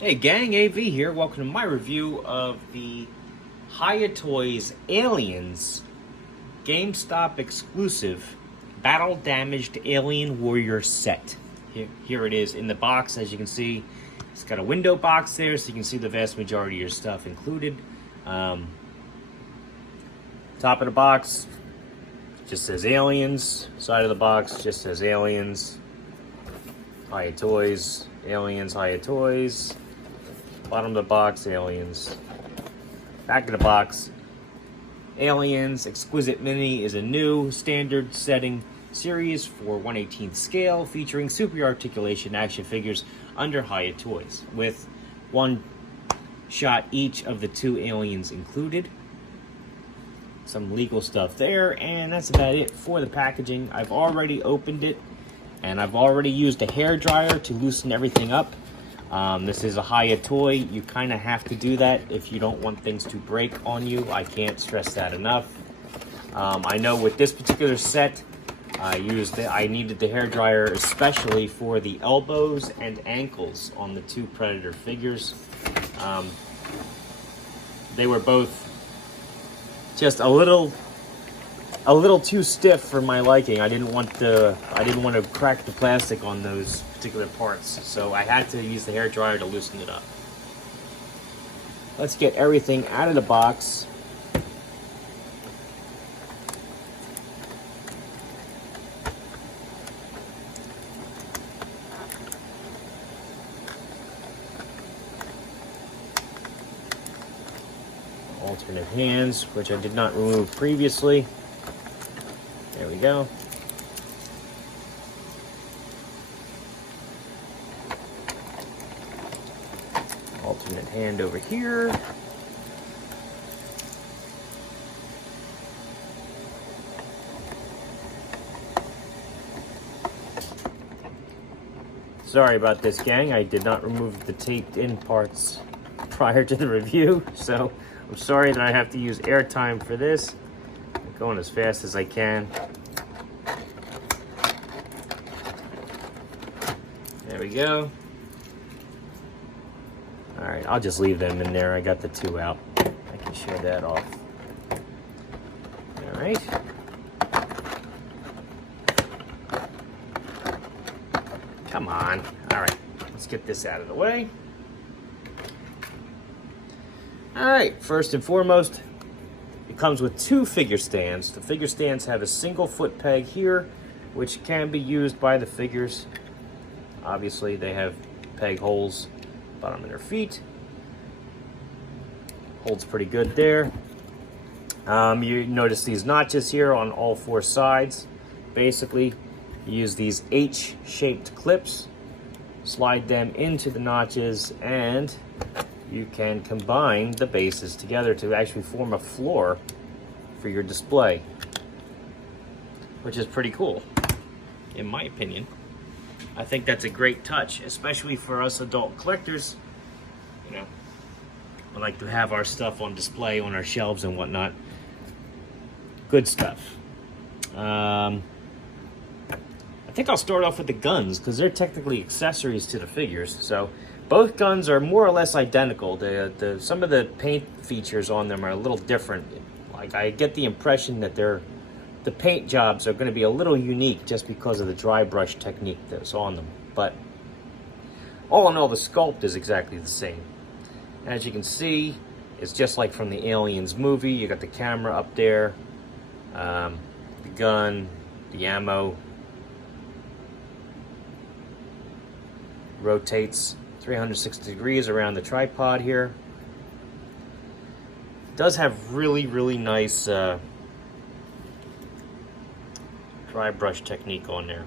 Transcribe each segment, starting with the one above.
Hey gang, AV here. Welcome to my review of the Hiya Toys Aliens GameStop Exclusive Battle Damaged Alien Warrior Set. Here it is in the box. As you can see, it's got a window box there, so you can see the vast majority of your stuff included. Top of the box just says Aliens. Side of the box just says Aliens. Hiya Toys, Aliens, Hiya Toys. Bottom of the box, Aliens. Back of the box, Aliens. Exquisite Mini is a new standard setting series for 1/18th scale featuring super articulation action figures under Hiya Toys with one shot each of the two aliens included. Some legal stuff there, and that's about it for the packaging. I've already opened it and I've already used a hair dryer to loosen everything up. This is a Hiya toy. You kind of have to do that if you don't want things to break on you. I can't stress that enough. I know with this particular set, I needed the hair dryer especially for the elbows and ankles on the two Predator figures. They were both just a little too stiff for my liking. I didn't want to crack the plastic on those particular parts, so I had to use the hair dryer to loosen it up. Let's get everything out of the box. Alternate hands, which I did not remove previously. There we go. Alternate hand over here. Sorry about this, gang. I did not remove the taped in parts prior to the review, so I'm sorry that I have to use airtime for this. I'm going as fast as I can. There we go. All right, I'll just leave them in there. I got the two out. I can show that off. All right. Come on. All right, let's get this out of the way. All right, first and foremost, it comes with two figure stands. The figure stands have a single foot peg here, which can be used by the figures. Obviously, they have peg holes bottom of their feet. Holds pretty good there. You notice these notches here on all four sides. Basically, you use these H-shaped clips, slide them into the notches, and you can combine the bases together to actually form a floor for your display, which is pretty cool, in my opinion. I think that's a great touch, especially for us adult collectors. You know, we like to have our stuff on display on our shelves and whatnot. Good stuff. I think I'll start off with the guns because they're technically accessories to the figures. So both guns are more or less identical. Some of the paint features on them are a little different. Like, I get the impression that the paint jobs are going to be a little unique just because of the dry brush technique that's on them. But all in all, the sculpt is exactly the same. As you can see, it's just like from the Aliens movie. You got the camera up there, the gun, the ammo. Rotates 360 degrees around the tripod here. It does have really, really nice dry brush technique on there.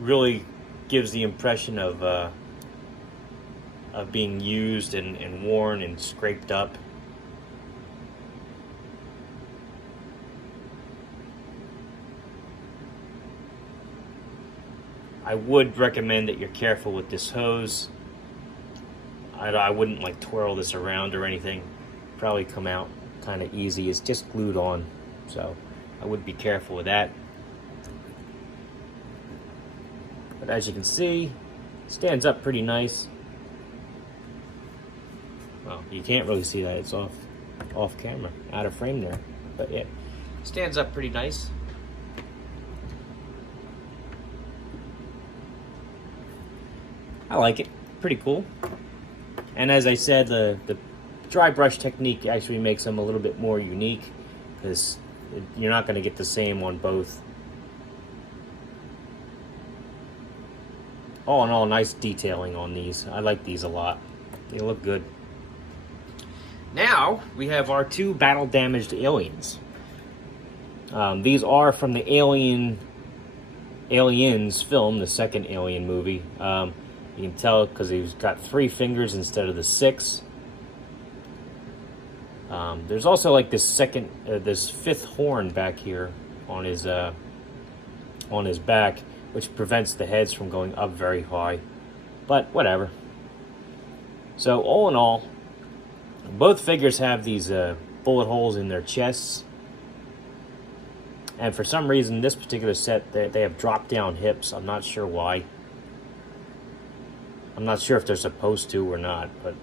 Really gives the impression of being used and worn and scraped up. I would recommend that you're careful with this hose. I wouldn't like twirl this around or anything. Probably come out kind of easy. It's just glued on, so I would be careful with that. But as you can see, Stands up pretty nice. Well, you can't really see that. It's off camera, out of frame there. But yeah, stands up pretty nice. I like it. Pretty cool. And as I said, the dry brush technique actually makes them a little bit more unique, because you're not going to get the same on both. All in all, nice detailing on these. I like these a lot. They look good. Now, we have our two battle-damaged aliens. These are from the Aliens film, the second Alien movie. You can tell because he's got 3 fingers instead of the 6. There's also like this this 5th horn back here on his back, which prevents the heads from going up very high. But whatever. So all in all, both figures have these bullet holes in their chests. And for some reason, this particular set, they have drop-down hips. I'm not sure why. I'm not sure if they're supposed to or not, but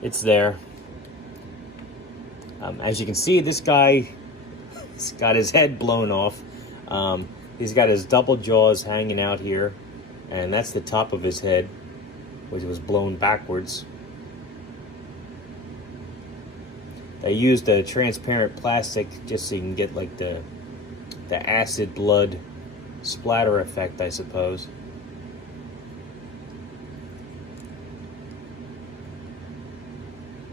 it's there. As you can see, this guy has got his head blown off. He's got his double jaws hanging out here, and that's the top of his head, which was blown backwards. They used a transparent plastic just so you can get like the acid blood splatter effect, I suppose.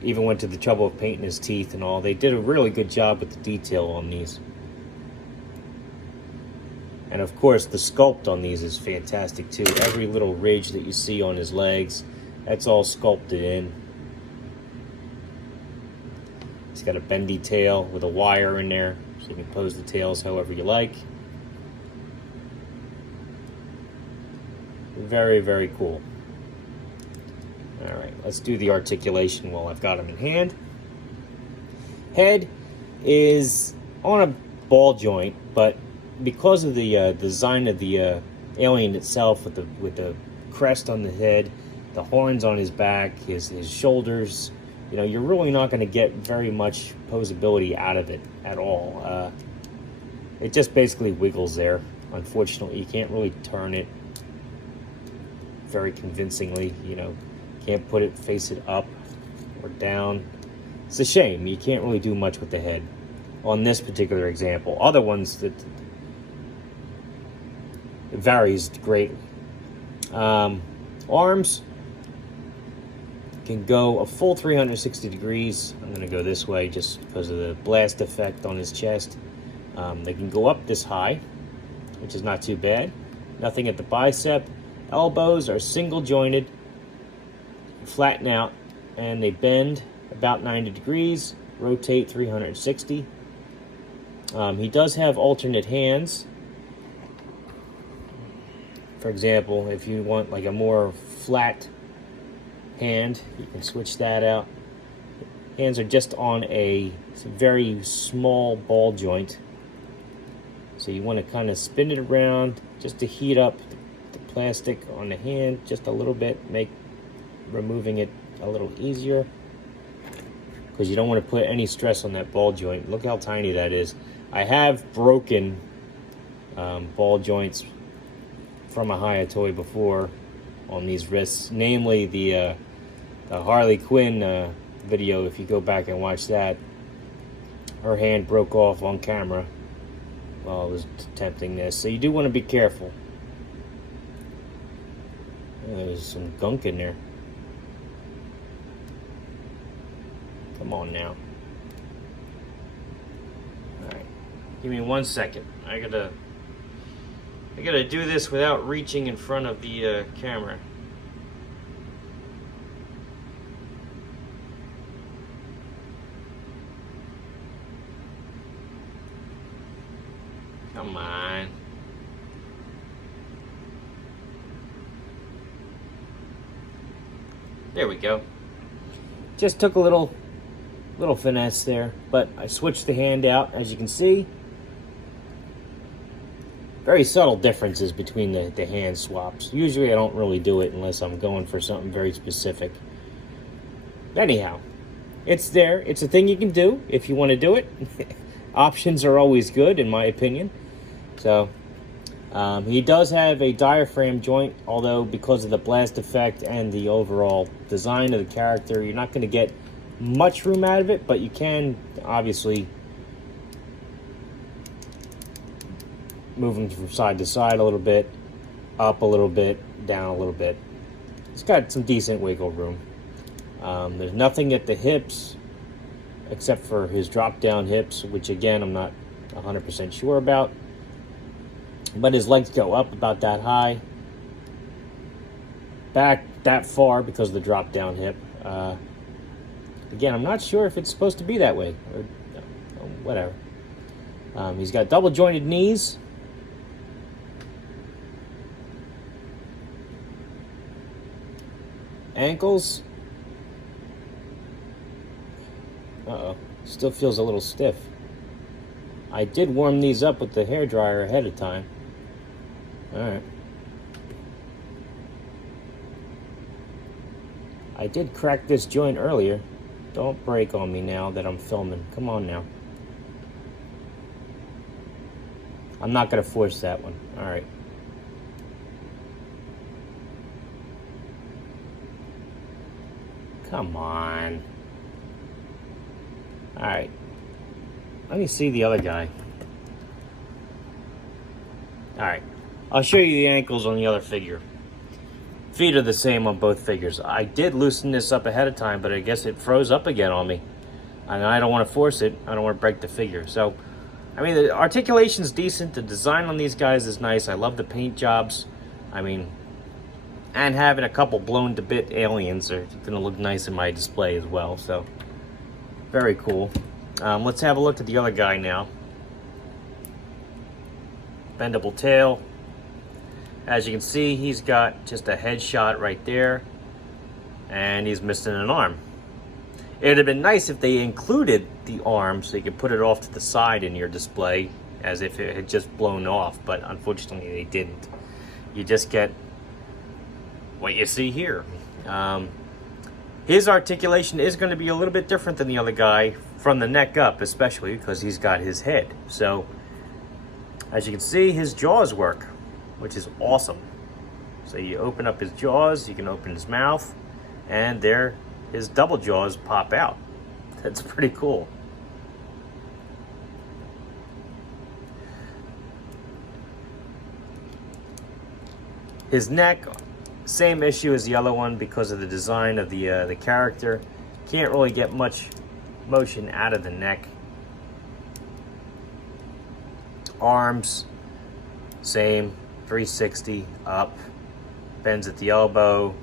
Even went to the trouble of painting his teeth and all. They did a really good job with the detail on these. And of course, the sculpt on these is fantastic too. Every little ridge that you see on his legs, that's all sculpted in. He's got a bendy tail with a wire in there, so you can pose the tails however you like. Very, very cool. Alright, let's do the articulation while I've got him in hand. Head is on a ball joint, but because of the design of the alien itself, with the crest on the head, the horns on his back, his shoulders, you know, you're really not going to get very much posability out of it at all. It just basically wiggles there. Unfortunately, you can't really turn it very convincingly, you know. Can't face it up or down. It's a shame. You can't really do much with the head on this particular example. Other ones, it varies greatly. Arms can go a full 360 degrees. I'm going to go this way just because of the blast effect on his chest. They can go up this high, which is not too bad. Nothing at the bicep. Elbows are single jointed, flatten out, and they bend about 90 degrees, rotate 360. He does have alternate hands. For example, if you want like a more flat hand, you can switch that out. Hands are just on a very small ball joint, so you want to kind of spin it around just to heat up the plastic on the hand just a little bit, make removing it a little easier, because you don't want to put any stress on that ball joint. Look how tiny that is. I have broken ball joints from a Hiya toy before on these wrists, namely the Harley Quinn video. If you go back and watch that, her hand broke off on camera while I was attempting this, so you do want to be careful. There's some gunk in there. Come on now. Alright. Give me 1 second. I gotta do this without reaching in front of the camera. Come on. There we go. Just took a little finesse there, but I switched the hand out, as you can see. very subtle differences between the hand swaps. Usually I don't really do it unless I'm going for something very specific. Anyhow, it's there. It's a thing you can do if you want to do it. Options are always good, in my opinion. So, he does have a diaphragm joint, although because of the blast effect and the overall design of the character, you're not going to get much room out of it, but you can obviously move him from side to side a little bit, up a little bit, down a little bit. It's got some decent wiggle room. There's nothing at the hips except for his drop down hips, which again I'm not 100% sure about. But his legs go up about that high, back that far because of the drop down hip. Again, I'm not sure if it's supposed to be that way, or whatever. He's got double jointed knees. Ankles. Uh-oh. Still feels a little stiff. I did warm these up with the hairdryer ahead of time. Alright. I did crack this joint earlier. Don't break on me now that I'm filming. Come on now. I'm not going to force that one. Alright. Come on. Alright. Let me see the other guy. Alright. I'll show you the ankles on the other figure. Feet are the same on both figures. I did loosen this up ahead of time, but I guess it froze up again on me. And I don't want to force it. I don't want to break the figure. So, I mean, the articulation's decent. The design on these guys is nice. I love the paint jobs. I mean, and having a couple blown to bit aliens are going to look nice in my display as well. So, very cool. Let's have a look at the other guy now. Bendable tail. As you can see, he's got just a headshot right there. And he's missing an arm. It would have been nice if they included the arm so you could put it off to the side in your display as if it had just blown off. But unfortunately, they didn't. You just get what you see here. His articulation is going to be a little bit different than the other guy from the neck up, especially because he's got his head. So, as you can see, his jaws work, which is awesome. So you open up his jaws, you can open his mouth, and there his double jaws pop out. That's pretty cool. His neck, same issue as the other one because of the design of the character. Can't really get much motion out of the neck. Arms, same, 360 up, bends at the elbow,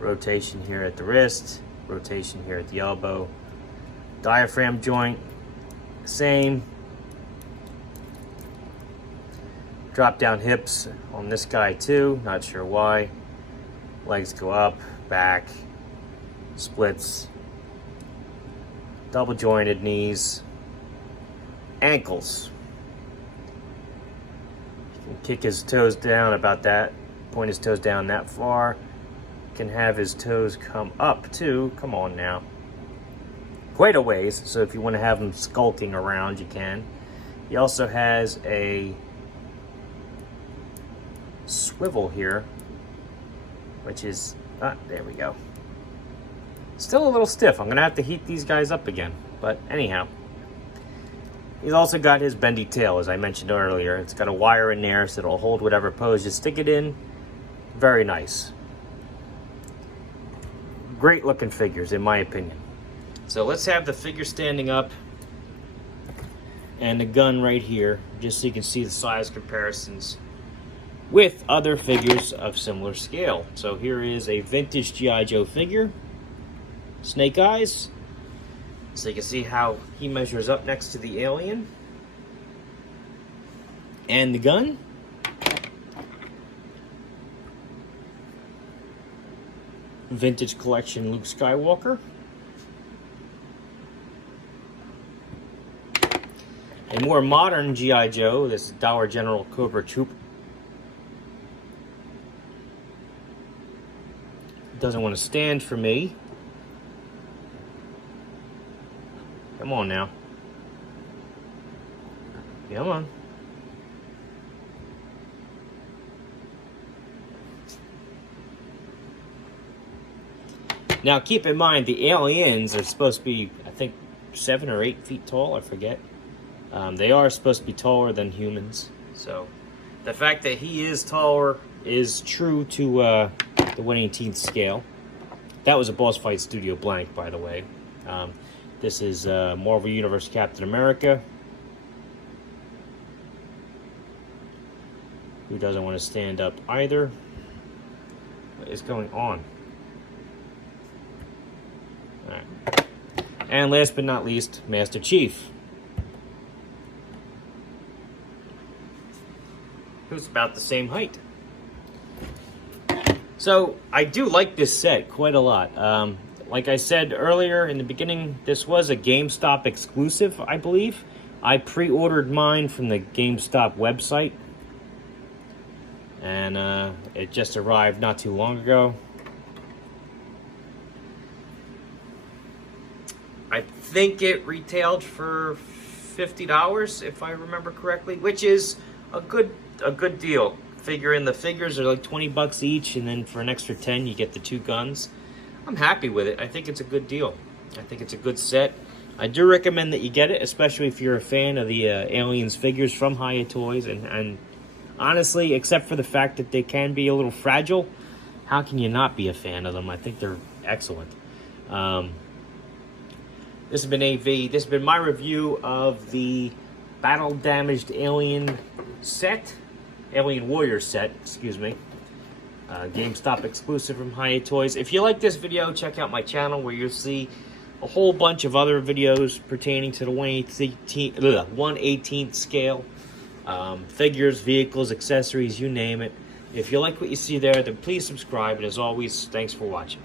rotation here at the wrist, rotation here at the elbow. Diaphragm joint, same. Drop down hips on this guy too, not sure why. Legs go up, back, splits, double jointed knees, ankles. Can kick his toes down about that, point his toes down that far. Can have his toes come up too, come on now. Quite a ways, so if you want to have him skulking around, you can. He also has a swivel here, which is, there we go. Still a little stiff. I'm gonna have to heat these guys up again, but anyhow. He's also got his bendy tail, as I mentioned earlier. It's got a wire in there, so it'll hold whatever pose you stick it in. Very nice. Great looking figures, in my opinion. So let's have the figure standing up and the gun right here, just so you can see the size comparisons with other figures of similar scale. So here is a vintage G.I. Joe figure, Snake Eyes. So you can see how he measures up next to the alien. And the gun. Vintage collection Luke Skywalker. And more modern G.I. Joe, this Dollar General Cobra Troop. Doesn't want to stand for me. Come on now. Come on. Now keep in mind, the aliens are supposed to be, I think, 7 or 8 feet tall, I forget. They are supposed to be taller than humans. So the fact that he is taller is true to the 1/18th scale. That was a Boss Fight Studio blank, by the way. This is Marvel Universe Captain America, who doesn't want to stand up either. What is going on? All right. And last but not least, Master Chief, who's about the same height. So I do like this set quite a lot. Like I said earlier in the beginning, this was a GameStop exclusive, I believe. I pre-ordered mine from the GameStop website, and it just arrived not too long ago. I think it retailed for $50, if I remember correctly, which is a good deal. Figuring the figures are like 20 bucks each, and then for an extra 10 you get the 2 guns. I'm happy with it. I think it's a good deal. I think it's a good set. I do recommend that you get it, especially if you're a fan of the Aliens figures from Hiya Toys. And honestly, except for the fact that they can be a little fragile, how can you not be a fan of them? I think they're excellent. This has been AV. This has been my review of the Battle Damaged Alien set. Alien Warrior set, excuse me. GameStop exclusive from Hiya Toys. If you like this video, check out my channel where you'll see a whole bunch of other videos pertaining to the 1/18th scale. Figures, vehicles, accessories, you name it. If you like what you see there, then please subscribe. And as always, thanks for watching.